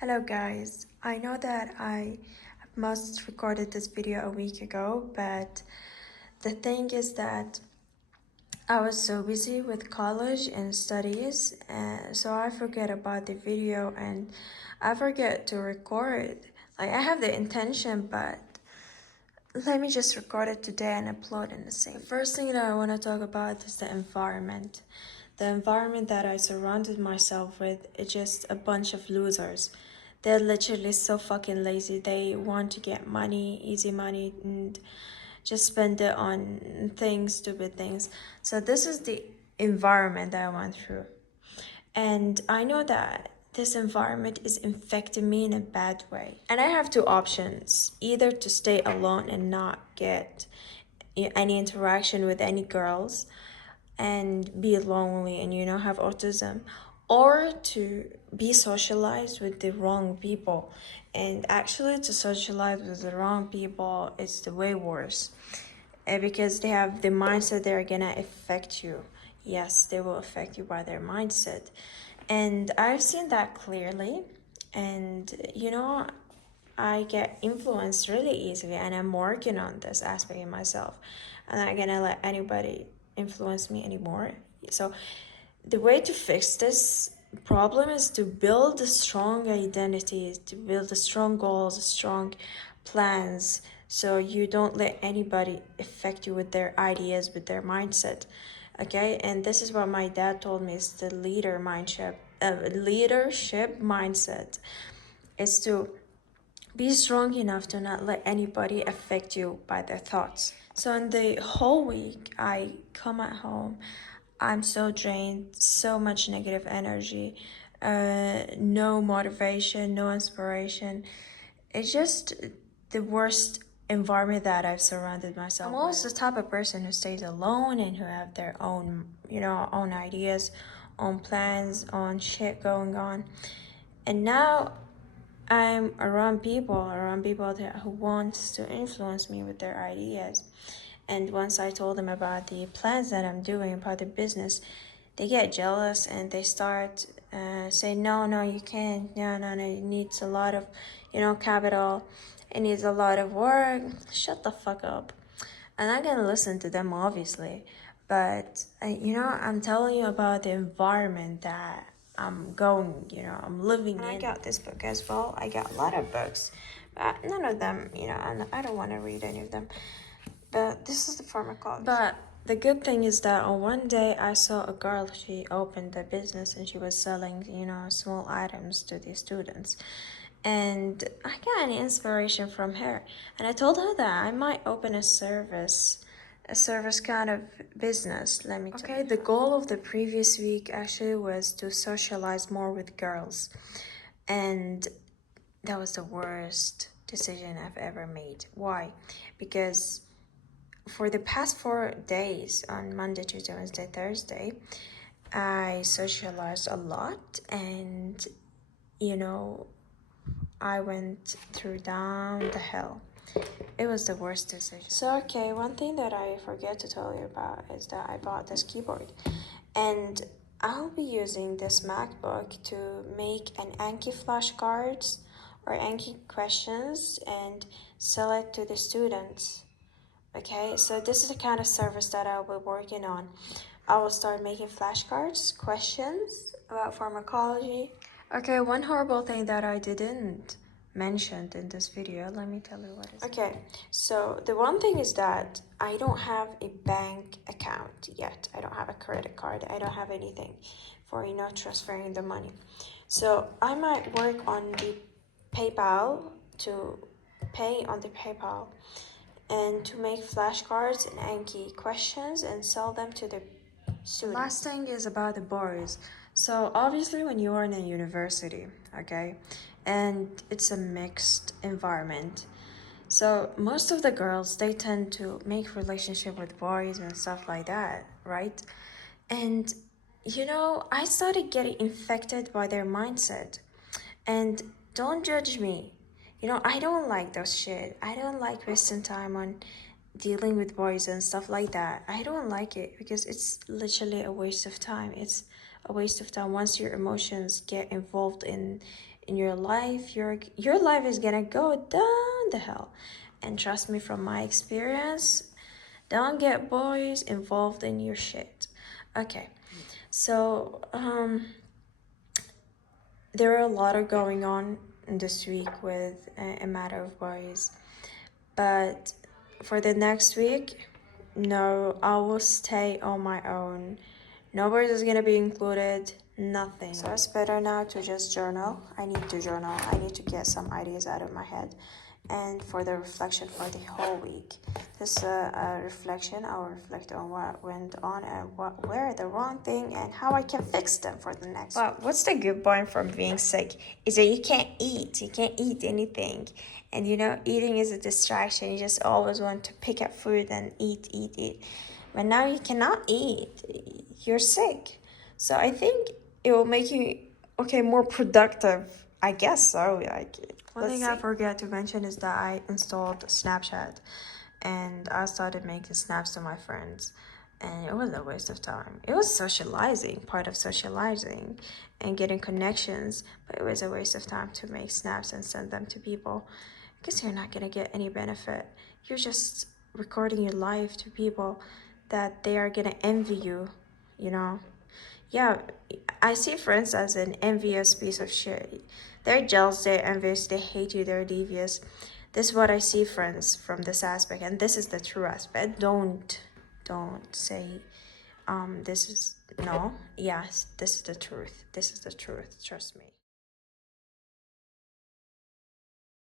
Hello guys, I know that I must recorded this video a week ago, but the thing is that I was so busy with college and studies, so I forget about the video and I forget to record. Like I have the intention, but let me just record it today and upload in the same. The first thing that I want to talk about is the environment. The environment that I surrounded myself with is just a bunch of losers. They're literally so fucking lazy. They want to get money, easy money, and just spend it on things, stupid things. So this is the environment that I went through. And I know that this environment is infecting me in a bad way. And I have two options, either to stay alone and not get any interaction with any girls and be lonely and have autism, or to be socialized with the wrong people. And actually to socialize with the wrong people is the way worse, because they have the mindset they're gonna affect you. Yes, they will affect you by their mindset, and I've seen that clearly. And I get influenced really easily, and I'm working on this aspect in myself. I'm not gonna let anybody influence me anymore. So the way to fix this problem is to build a strong identity, to build a strong goals, strong plans, so you don't let anybody affect you with their ideas, with their mindset. Okay, and this is what my dad told me is the leadership mindset is to be strong enough to not let anybody affect you by their thoughts. So in the whole week, I come at home, I'm so drained, so much negative energy, no motivation, no inspiration. It's just the worst environment that I've surrounded myself with. I'm also the type of person who stays alone and who have their own, own ideas, own plans, own shit going on. And now I'm around people who want to influence me with their ideas. And once I told them about the plans that I'm doing, about the business, they get jealous and they start saying, no, you can't. No, it needs a lot of, capital. It needs a lot of work. Shut the fuck up. I'm not gonna listen to them, obviously. But, I'm telling you about the environment that I'm living in. I got this book as well. I got a lot of books, but none of them, I don't want to read any of them. But this is the pharmacology. But the good thing is that on one day I saw a girl, she opened a business and she was selling, small items to the students. And I got an inspiration from her. And I told her that I might open a service kind of business, let me tell you. Okay, the goal of the previous week actually was to socialize more with girls. And that was the worst decision I've ever made. Why? Because for the past 4 days, on Monday, Tuesday, Wednesday, Thursday, I socialized a lot, and I went through down the hill. It was the worst decision. So okay, one thing that I forget to tell you about is that I bought this keyboard, and I'll be using this MacBook to make an Anki flashcards or Anki questions and sell it to the students. Okay, so this is the kind of service that I'll be working on. I will start making flashcards, questions about pharmacology. Okay, one horrible thing that I didn't mention in this video, let me tell you what it is. Okay, so the one thing is that I don't have a bank account yet. I don't have a credit card. I don't have anything for, transferring the money. So I might work on the PayPal to pay on the PayPal and to make flashcards and Anki questions and sell them to the students. The last thing is about the boys. So obviously when you are in a university, okay, and it's a mixed environment, so most of the girls, they tend to make relationship with boys and stuff like that, right? And I started getting infected by their mindset. And don't judge me. I don't like those shit. I don't like wasting time on dealing with boys and stuff like that. I don't like it because it's literally a waste of time. It's a waste of time once your emotions get involved in in your life, your life is gonna go down the hill. And trust me, from my experience, don't get boys involved in your shit. Okay, so there are a lot of going on this week with a matter of boys, but for the next week, no, I will stay on my own. Nobody is gonna be included, nothing. So it's better now to just journal. I need to journal. I need to get some ideas out of my head. And for the reflection for the whole week, this a reflection. I'll reflect on what went on and what were the wrong thing and how I can fix them for the next. Well, what's the good point from being sick is that you can't eat. You can't eat anything, and eating is a distraction. You just always want to pick up food and eat, eat, eat. But now you cannot eat. You're sick. So I think it will make you more productive. I guess so. One thing I forgot to mention is that I installed Snapchat and I started making snaps to my friends. And it was a waste of time. It was part of socializing and getting connections, but it was a waste of time to make snaps and send them to people because you're not gonna get any benefit. You're just recording your life to people that they are gonna envy you, Yeah, I see friends as an envious piece of shit. They're jealous, they're envious, they hate you, they're devious. This is what I see friends from this aspect, and this is the true aspect. Don't say this is no. Yes, this is the truth. This is the truth. Trust me.